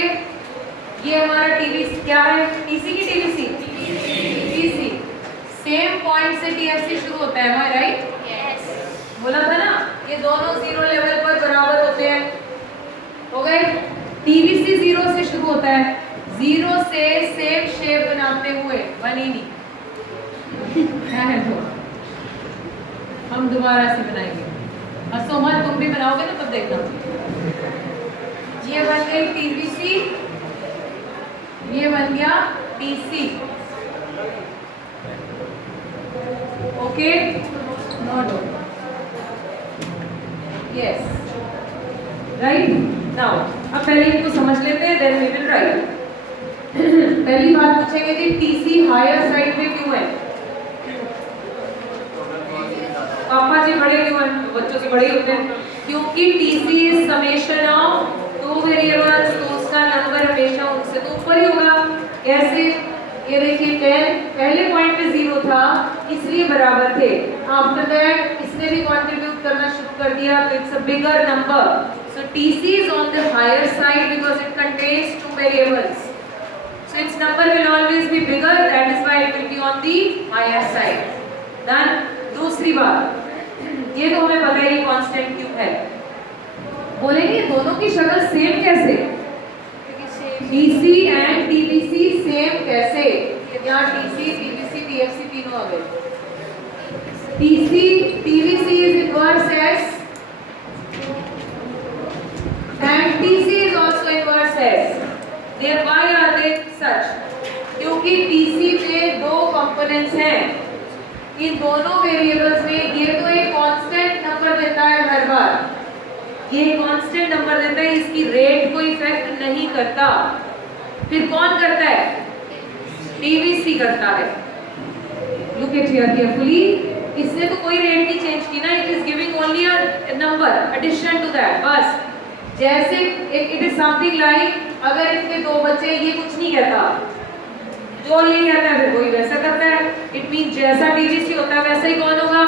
Okay, ये हमारा TVC क्या है, टीसी की टीवीसी, टीसी सेम पॉइंट से टीएफसी शुरू होता है, am I right? बोला था ना, ये दोनों जीरो लेवल पर बराबर होते हैं, हो गए। टीवीसी जीरो से शुरू होता है, जीरो से सेम शेप बनाते हुए बनी नहीं है तो हम दोबारा से बनाएंगे। हंसो मत, तुम भी बनाओगे ना तब देखना। ये बन गई टीवीसी, ये बन गया TC, okay, note yes right. Now अब पहले इनको समझ लेते हैं, देन वी विल राइट। पहली बात पूछेंगे कि टीसी हायर साइड में क्यों है? पापा जी बड़े क्यों हैं? बच्चों से बड़े होते हैं। क्योंकि TC is summation of two variables, तो उसका नंबर हमेशा उनसे तो ऊपर ही होगा। कैसे? ये देखिए 10 पहले पॉइंट पे 0 था इसलिए बराबर थे, आफ्टर दैट इसने भी कंट्रीब्यूट करना शुरू कर दिया, तो it's a bigger number, so TC is on the higher side because it contains two variables, so its number will always be bigger, that is why it will be on the higher side. Done. दूसरी बात, ये तो हमें पता है ये constant क्यों है। बोलेंगे दोनों की शक्ल सेम कैसे? टीसी एंड टीवीसी सेम कैसे? यहाँ टीसी, टीवीसी, टीएफसी तीनों आ गए। TC, TVC is inverse S and TC is also inverse S. Why are they such? क्योंकि टीसी में दो कंपोनेंट्स हैं, इन दोनों वेरिएबल्स में ये तो एक कांस्टेंट नंबर देता है हर बार, ये कांस्टेंट नंबर देता है, इसकी रेट को इफेक्ट नहीं करता। फिर कौन करता है? टीवीसी करता है। लुक एट हियर केयरफुली, इसने तो कोई रेट नहीं चेंज की ना, it is giving only a number addition to that, बस। जैसे इट इज समथिंग लाइक, अगर इसके दो बच्चे, ये कुछ नहीं कहता, जो ये कहता है फिर वही वैसा करता है। इट मीन जैसा टीवीसी होता है वैसा ही कौन होगा?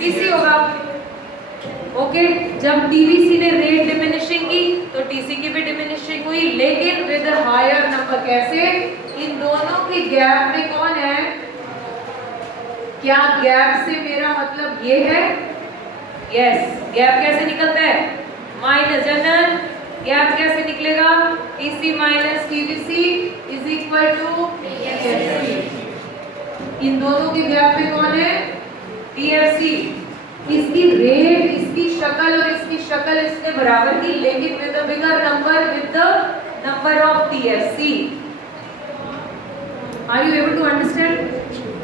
टीसी होगा। ओके, जब टीवीसी ने रेट डिमिनिशिंग की तो टीसी की भी डिमिनिशिंग हुई, लेकिन विद अ हायर नंबर। कैसे? इन दोनों के गैप में कौन है? क्या गैप से मेरा मतलब ये है? यस, गैप कैसे निकलता है? माइनस जनरल गैप कैसे निकलेगा? TC minus TVC is equal to TFC. इन दोनों के गैप में कौन है? टीएफसी। इसकी रेट, इसकी शक्ल और इसकी शक्ल इसने बराबर की, लेकिन with a bigger number, with the number of TFC. Are you able to understand?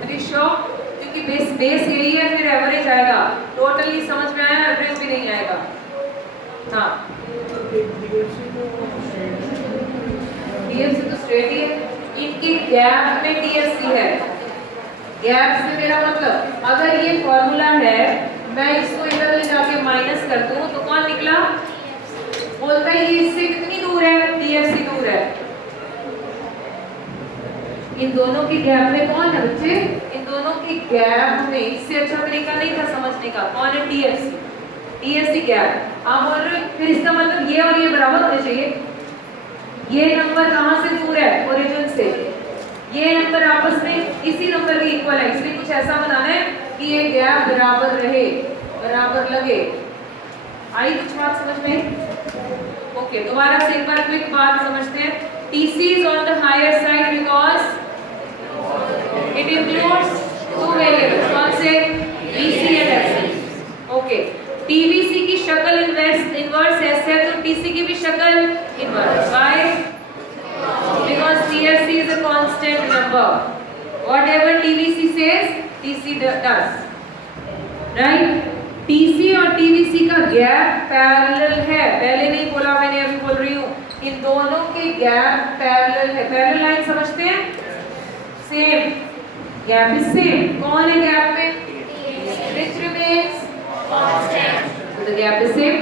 Are you sure? क्योंकि बेस यही है, फिर एवरेज आएगा। टोटली समझ में आया, एवरेज भी नहीं आएगा। हाँ, टीएफसी तो स्ट्रेट ही है, इनके गैप में टीएफसी है। गैप से मेरा मतलब, अगर ये फॉर्मूला है, मैं इसको इधर ले जाके माइनस कर दूं तो कौन निकला? बोलता है ये इससे कितनी दूर है? टीएफसी दूर है। इन दोनों के गैप में कौन है बच्चे? इन दोनों के गैप में, इससे अच्छा तरीका नहीं था समझने का, कौन है? टीएफसी। TFC gap. आप बोल रहे हो फिर इसका मतलब ये और ये बराबर होने चाहिए। ये नंबर कहाँ से दूर है? ओरिजिन से। ये नंबर आपस में इसी नंबर के इक्वल है, इसलिए कुछ ऐसा बनाना है कि ये गैप बराबर रहे, बराबर लगे। आई कुछ बात समझ में? ओके, दोबारा से एक बार क्विक बात समझते हैं। TC is on the higher side because it includes two variables. कौन से? BC and FC. Okay, TVC की शक्ल इनवर्स एस है, तो टीसी की भी शक्ल inverse. Why? Because TFC is a constant number, whatever TVC says TC does, right? TC और टीवीसी का गैप पैरेलल है, पहले नहीं बोला मैंने, अभी बोल रही हूँ। इन दोनों के गैप पैरेलल है। पैरेलल लाइन समझते हैं? Same, gap is same. कौन है गैप में? Which remains constant. So the gap is same.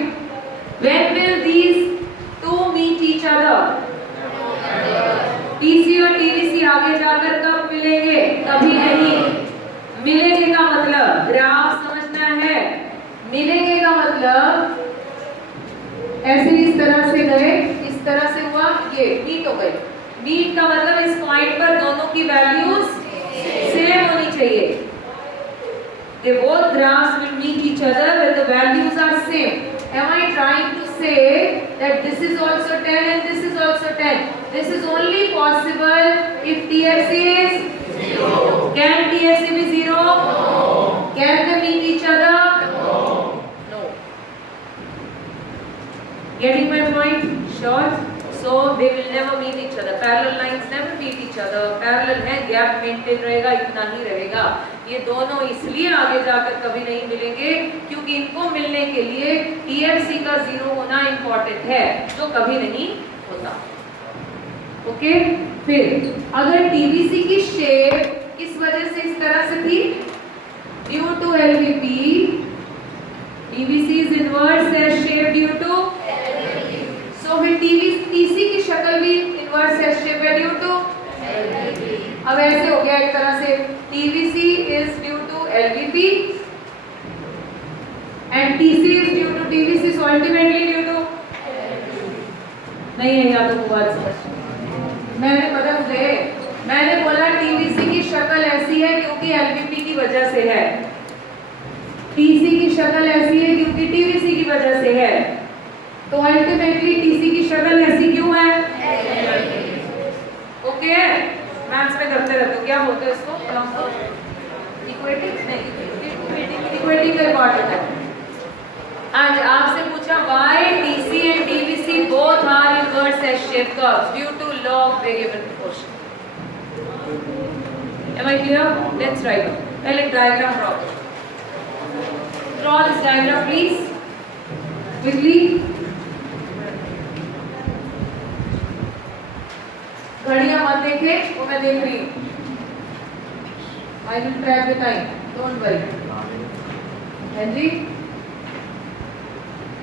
When will these two meet each other? TC और TVC आगे जाकर कब मिलेंगे? कभी नहीं। मिलेंगे का मतलब ग्राफ समझना है। मिलेंगे का मतलब ऐसे इस तरह से गए, इस तरह से हुआ, ये मीट हो गई। मीट का मतलब इस पॉइंट पर दोनों की वैल्यूज सेम होनी चाहिए। They both graphs will meet each other when the values are same. Am I trying to say that this is also 10 and this is also 10? This is only possible if TFC is 0. Can TFC be 0? No. Can they meet each other? No. Getting my point? Sure. So they will never meet each other. Parallel lines never meet each other. Parallel है, gap maintain रहेगा, इतना ही रहेगा। ये दोनों इसलिए आगे जाकर कभी नहीं मिलेंगे क्योंकि इनको मिलने के लिए TFC का 0 होना इम्पोर्टेंट है, जो कभी नहीं होता। ओके, फिर अगर TVC की शेप किस वजह से इस तरह से थी? Due to LVP, TVC is inverse S shape due to तो फिर TC की शक्ल भी इनवर्स एस शेप है ड्यू टू। अब ऐसे हो गया एक तरह से TVC is due to LVP and TC is due to TVC, so ultimately due to नहीं है। या तो बात समझ मैंने बोला TVC की शक्ल ऐसी है क्योंकि LVP की वजह से है, TC की शक्ल ऐसी है क्योंकि TVC की वजह से है, तो अल्टीमेटली TC की शक्ल ऐसी क्यों है? ओके, मैथ्स में करते रहते हो, क्या बोलते हैं इसको? इक्वेटिव नहीं, इक्वेटिव का इम्पोर्टेंट है। आज आपसे पूछा why TC and TVC both are inverse S shape curves due to law of variable proportion. Am I clear? Let's write. पहले डायग्राम ड्रॉ करो। Draw this diagram please quickly. घड़ियां मत देखे, वो मैं देख रही हूँ। I will track the time. Don't worry. हाँ जी,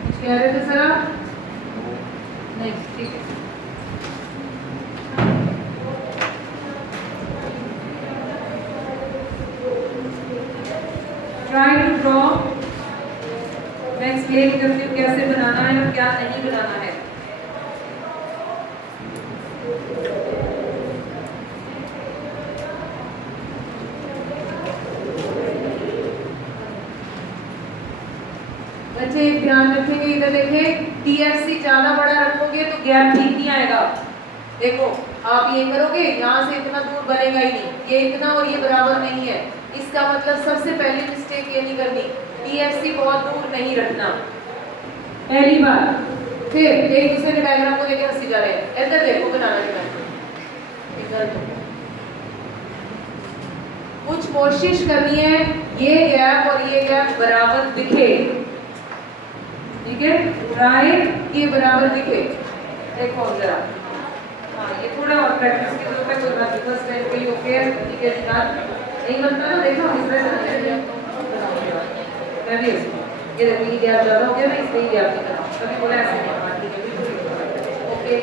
कुछ कह रहे थे सर आप? नहीं, ठीक है। Try to draw. मैं एक्सप्लेन करती हूँ कैसे बनाना है और क्या नहीं बनाना है। बच्चे एक ध्यान रखेंगे, इधर देखें, TFC ज्यादा बड़ा रखोगे तो गैप ठीक नहीं आएगा। देखो आप ये करोगे, यहाँ से इतना दूर बनेगा ही नहीं, ये इतना और ये बराबर नहीं है। इसका मतलब सबसे पहली मिस्टेक ये नहीं करनी, TFC बहुत दूर नहीं रखना, पहली बात। फिर एक दूसरे के डायग्राम को देखे हंसी जा रहे हैं, इधर देखो बनाना है, इधर कुछ कोशिश करनी है ये गैप और ये गैप बराबर दिखे, ठीक है? ट्राई ये बराबर दिखे। देखो जरा, हाँ ये थोड़ा और प्रैक्टिस की जरूरत है, कोई बात नहीं, फर्स्ट टाइम के लिए ओके है, ठीक है निकाल नहीं बनता ना, देखो इस तरह से मैं भी ये देखो ये गैप ज्यादा हो गया ना, इसलिए ये गैप निकाल, कभी बोला ऐसे नहीं होगा, ठीक है ओके।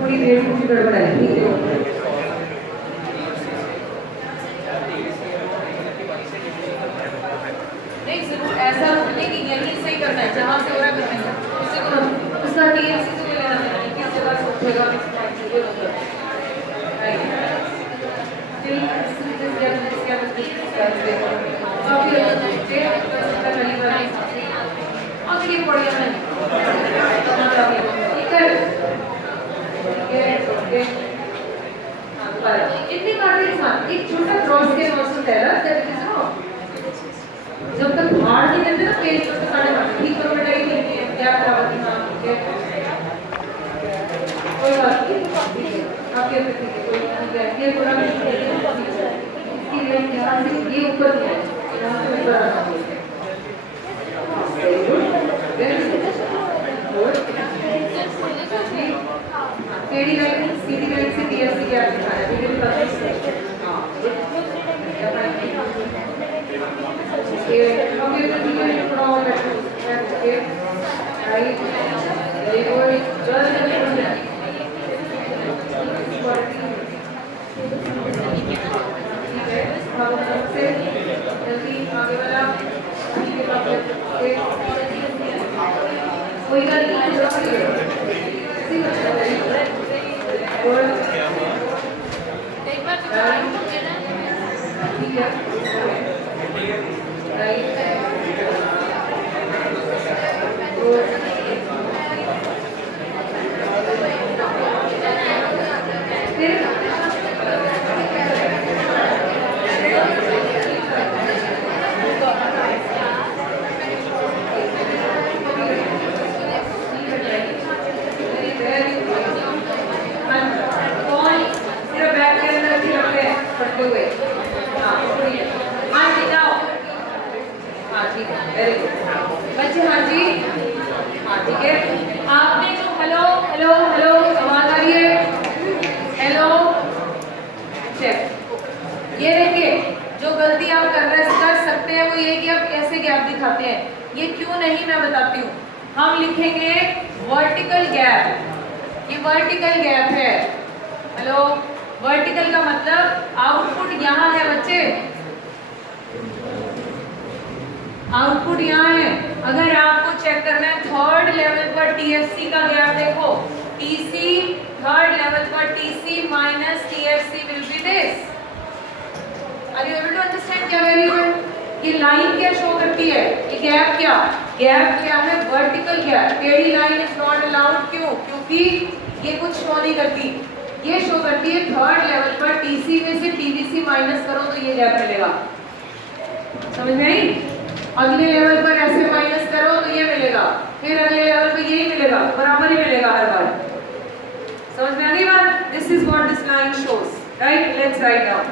थोड़ी देर मुझे गड़बड़ है, ठीक है ऐसा रुकने की यही सही करना है, जहाँ से हो रहा करना है, उसी को उसका TFC से लेना है, किस जगह से उठेगा, किस पॉइंट से कोई मतलब स्टिल दिस गैप काफी पहली बार और ये बढ़िया नहीं इतनी काटे साथ एक छोटा क्रॉस के नोट्स तेरा जब तक भाड़ नहीं देते ना पेज पर तो काटे मारते, ठीक पर बेटा ये नहीं है क्या बराबर की नाम है कोई बात नहीं, आपके पे ठीक है कोई नहीं है, ये थोड़ा इसकी लाइन यहाँ से ये ऊपर नहीं है, यहाँ से ऊपर आना चाहिए। टेढ़ी लाइन सीधी लाइन से TFC क्या दिखाया है, वीडियो में कोई गल नहीं बच्चे। हाँ जी, हाँ ठीक है। आपने जो हेलो हेलो हेलो आवाज आ रही है, हेलो चेक। ये देखिए, जो गलती आप कर सकते हैं वो ये कि आप ऐसे गैप दिखाते हैं। ये क्यों नहीं मैं बताती हूँ। हम लिखेंगे वर्टिकल गैप। ये वर्टिकल गैप है। हेलो, वर्टिकल का मतलब आउटपुट यहाँ है बच्चे, आउटपुट यहाँ है। अगर आपको चेक करना है थर्ड लेवल पर टीएफसी का गैप देखो, टीसी थर्ड लेवल पर TC minus TFC will be this. Are you able to understand क्या वेरिएबल? ये लाइन क्या शो करती है, ये गैप क्या, गैप क्या है? Vertical gap. टेढ़ी लाइन इज नॉट अलाउड। क्यों? क्योंकि ये कुछ शो नहीं करती, ये शो करती है थर्ड लेवल पर टीसी में से टीवीसी माइनस करो तो ये गैप मिलेगा। समझ में आई? अगले लेवल पर ऐसे माइनस करो तो ये मिलेगा, फिर अगले लेवल पर यही मिलेगा, बराबर ही मिलेगा हर बार। समझ में आ गई बात? This is what this line shows, right? Let's write down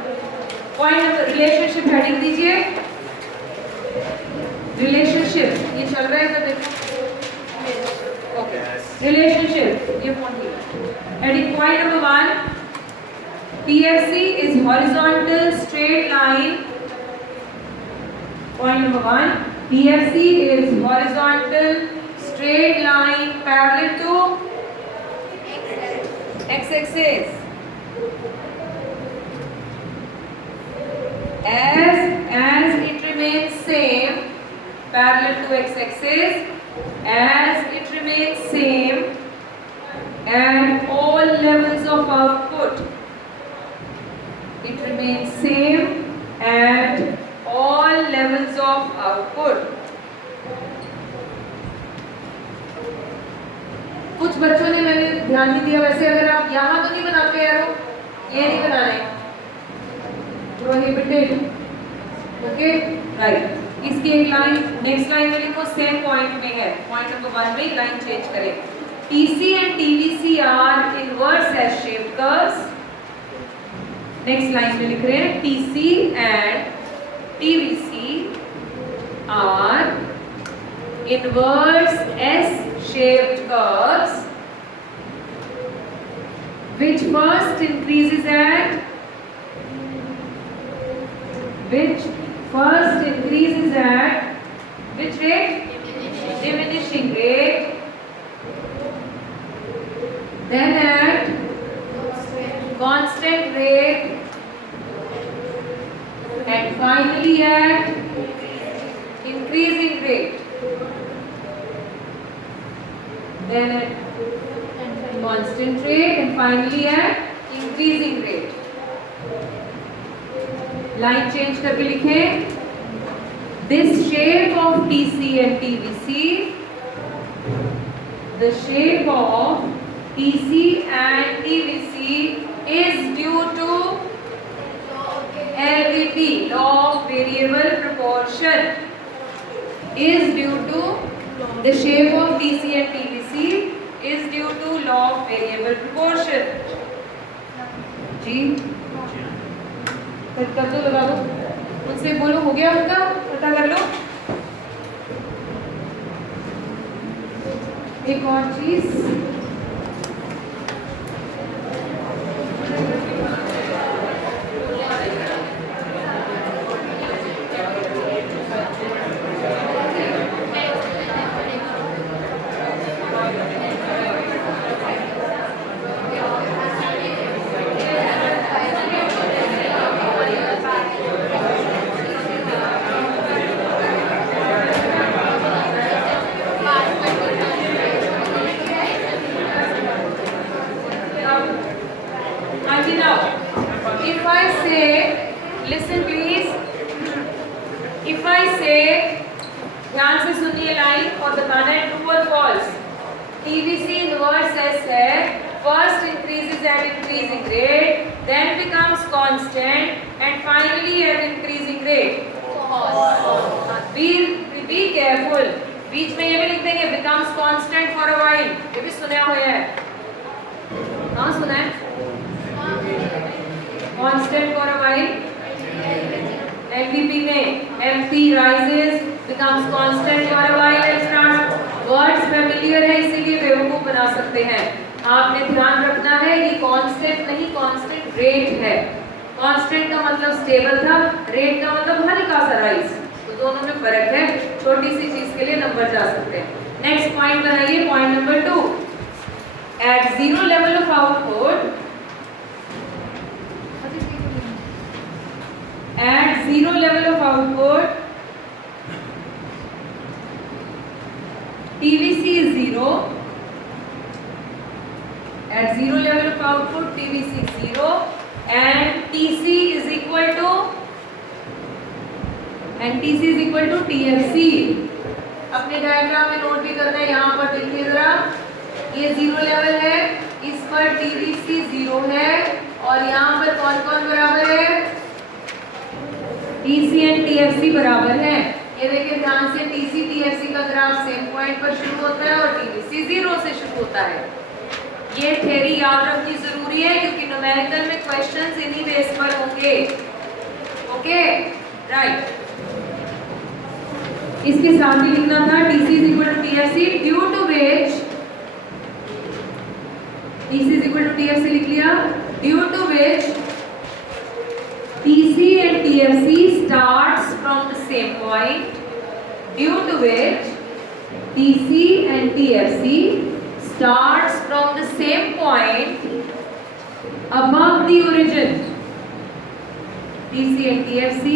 point number. Relationship heading दीजिए, रिलेशनशिप। ये चल रहा है तो देखो, ओके रिलेशनशिप। ये फोन की heading point number 1, TFC is horizontal straight line. Point number 1, TFC is horizontal straight line parallel to x-axis. As it remains same, parallel to x-axis, as it remains same at all levels of output. It remains same at all levels of output. कुछ बच्चों ने मैंने ध्यान नहीं दिया, वैसे अगर आप यहाँ तो नहीं बनाते एरो, ये नहीं बनाने, प्रोहिबिटेड। Okay right. इसकी एक लाइन नेक्स्ट लाइन में लिखो, सेम पॉइंट में है, पॉइंट नंबर 1 में लाइन चेंज करें। TC and TVC are inverse S shaped curves. Next line में लिख रहे हैं TC and TVC are inverse S-shaped curves which first increases at which rate? Diminishing rate. Then at constant rate. And finally at increasing rate. Then at constant rate and finally at increasing rate. Line change करके लिखें, this shape of TC and TVC, the shape of TC and TVC is due to LVP, law of variable proportion, is due to the shape of TC and TVC is due to law of variable proportion. जी कर दो, लगा दो, उनसे बोलो हो गया उनका, पता कर लो। एक और चीज, TVC inverse S है, first increases at increasing rate, then becomes constant and finally at increasing rate. Be careful. बीच में ये भी लिख देंगे becomes constant for a while. ये भी सुना हुआ है, हाँ सुना है, constant for a while. LVP में MP rises becomes constant for a while and starts. Words familiar है इसीलिए बेवकूफ बना सकते हैं. आपने ध्यान रखना है ये कांस्टेंट नहीं, कांस्टेंट रेट है. कांस्टेंट का मतलब स्टेबल था, रेट का मतलब हल्का सा राइज, तो दोनों में फर्क है. छोटी सी चीज के लिए नंबर जा सकते हैं. नेक्स्ट पॉइंट बनाइए, point number 2. At zero level of output, at zero level of output TVC is 0. At zero level of output, TVC is 0 and TC is equal to TFC. अपने डायग्राम में note भी करना है, यहाँ पर देखिए जरा, ये 0 लेवल है, इस पर TVC 0 है और यहाँ पर कौन कौन बराबर है, TC एंड TFC बराबर है. ये देखिए ध्यान से, TC TFC का ग्राफ सेम पॉइंट पर शुरू होता है और TVC 0 से शुरू होता है. ये थ्योरी याद रखनी जरूरी है क्योंकि न्यूमेरिकल में क्वेश्चंस इन्हीं बेस पर होंगे. Okay right. इसके साथ ही लिखना था TC is equal to TFC due to which, TC is equal to TFC लिख लिया, due to which TC and TFC starts from the same point, due to which TC and TFC starts from the same point above the origin. TC and TFC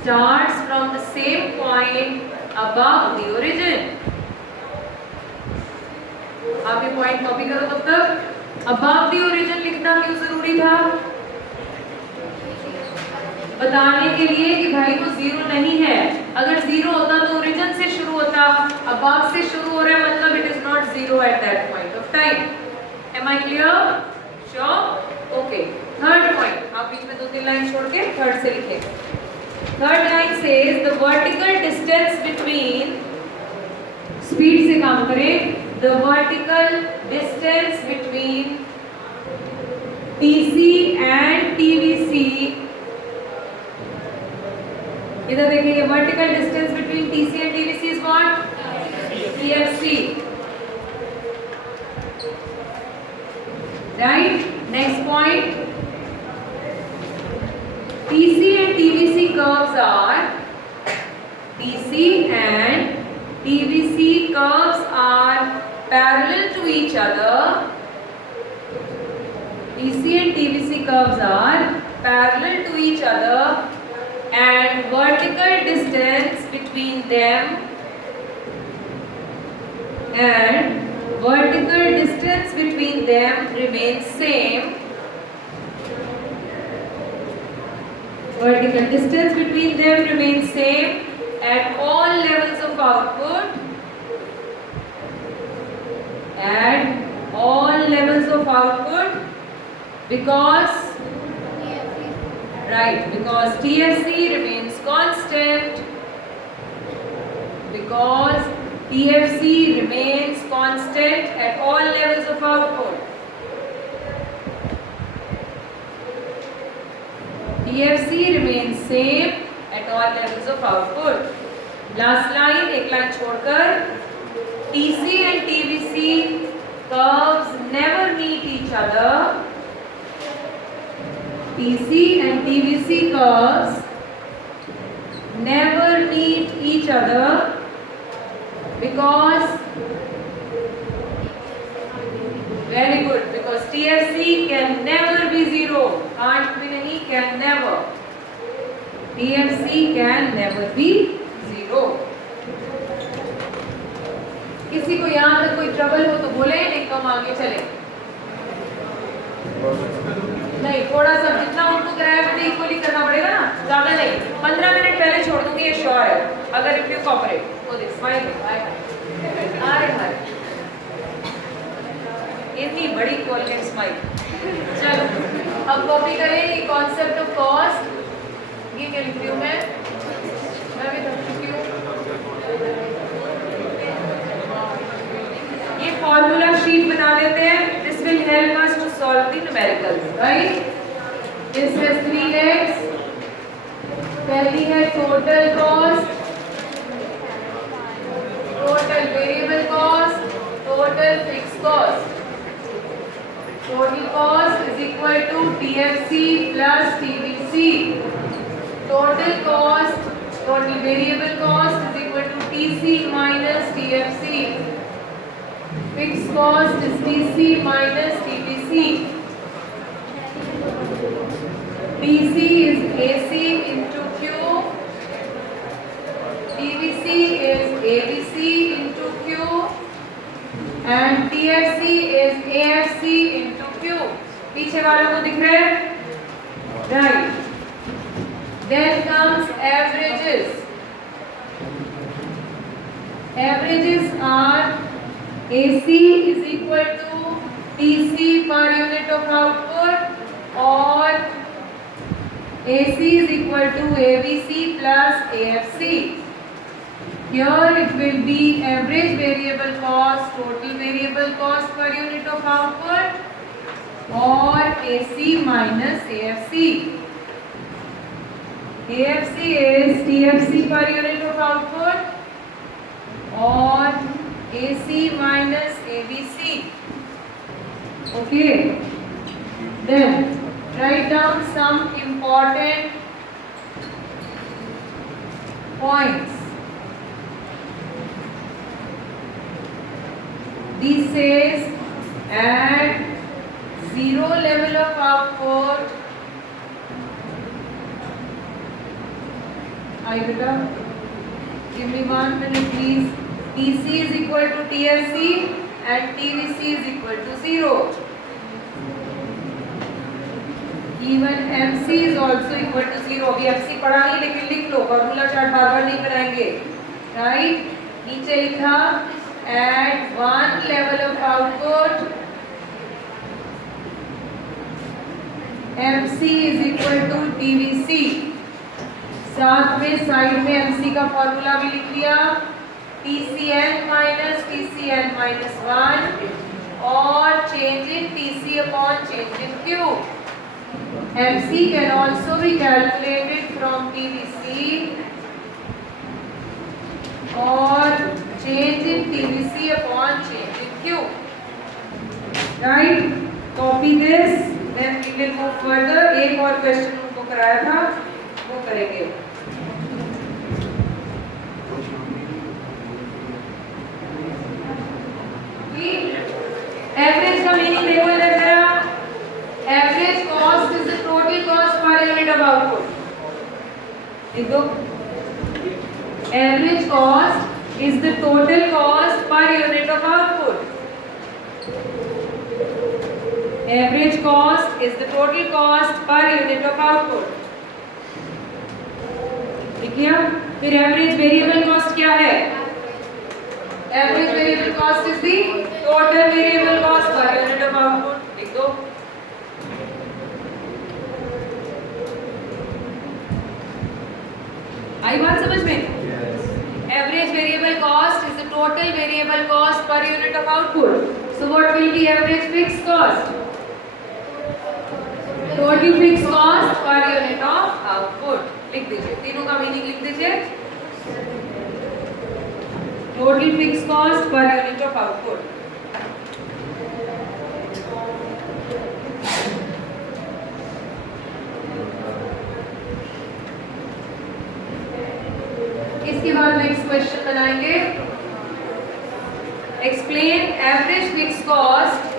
starts from the same point above the origin. आप ये point copy करो तब तक. above the origin लिखना क्यों जरूरी था, बताने के लिए कि भाई वो 0 नहीं है. अगर 0 होता तो ओरिजिन से शुरू होता, अबव से शुरू हो रहा है मतलब it is not 0 at that point of time. Am I clear? Sure? Okay. Third point, आप बीच में 2-3 लाइन छोड़ के थर्ड से लिखें. Third line says the vertical distance between, speed से काम करें, the vertical distance between TC and TVC. इधर देखिए, vertical distance between TC and TVC is what, TFC. Right. Next point, TC and TVC curves are, TC and TVC curves are parallel to each other. TC and TVC curves are parallel to each other and vertical distance between them remains same. Vertical distance between them remains same at all levels of output. At all levels of output because TFC remains constant. Because TFC remains constant at all levels of output. TFC remains same at all levels of output. Last line, एक line छोड़कर, TC and TVC curves never meet each other. TC and TVC curves never meet each other because, very good, because TFC can never be 0. Can't be nahi, can never. TFC can never be 0. किसी को यहाँ तक कोई trouble हो तो बोले, नहीं तो हम आगे चले. नहीं, थोड़ा सा जितना उनको कराया बेटे इक्वली करना पड़ेगा ना, ज्यादा नहीं. 15 मिनट पहले छोड़ दूंगी, ये श्योर है, अगर इफ यू कॉपरेट. वो देख स्माइल, हाय हाय. इतनी बड़ी कोलियन स्माइल। चलो अब कॉपी करें कॉन्सेप्ट ऑफ कॉस्ट। ये क्या लिख रही हूँ मैं भी थक चुकी हूँ। ये फॉर्मूला शीट बना लेते हैं। This will help us to solve the numericals, right. This has 3 legs. पहली है total cost, total variable cost, total fix cost. Total cost is equal to TFC plus TVC. Total cost, total variable cost is equal to TC minus TFC. Fix cost is TC minus TVC. DC is AC into Q, TVC is ABC into Q, and TFC is AFC into Q. पीछे वालों को दिख रहा है? Right. Then comes averages. Averages are AC is equal to TC per unit of output or AC is equal to ABC plus AFC. Here it will be average variable cost, total variable cost per unit of output or AC minus AFC. AFC is TFC per unit of output or AC minus ABC. Okay. Then write down some important points. This says at 0 level of output, beta, give me 1 minute please. TC is equal to TFC and TVC is equal to 0. Even MC is also equal to 0. अभी MC पढ़ा नहीं लेकिन लिख लो, formula chart bar बार नहीं बनाएंगे, right. नीचे लिखा at 1 level of output MC is equal to TVC। साथ में साइड में MC का फॉर्मूला भी लिख लिया, TCN minus TCN minus 1 और change in TC upon change in Q। MC can also be calculated from TVC or change in TVC upon change in Q. Right? Copy this. Then we will move further. एक और question उनको कराया था, वो करेंगे। Average का meaning देखो इधर जरा। Average cost is the total cost per unit of output. देखो, average cost is the total cost per unit of output. Average cost is the total cost per unit of output. ठीक है? फिर average variable cost क्या है? Average variable cost is the total variable cost per unit of output. लिख दो। आई बात समझ में? Average variable cost is the total variable cost per unit of output. So what will be average fixed cost? Total fixed cost per unit of output. लिख दीजिए, तीनों का meaning लिख दीजिए। Total fixed cost per unit of output. इसके बाद next question बनाएंगे। Explain average fix cost.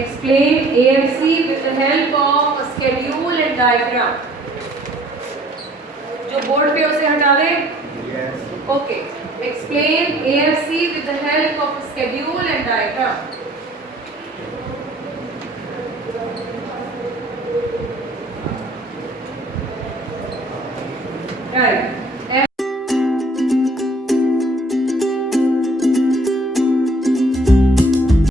Explain AFC with the help of schedule and diagram. जो बोर्ड पे उसे हटा दे। Okay. Explain AFC with the help of schedule and diagram. Right.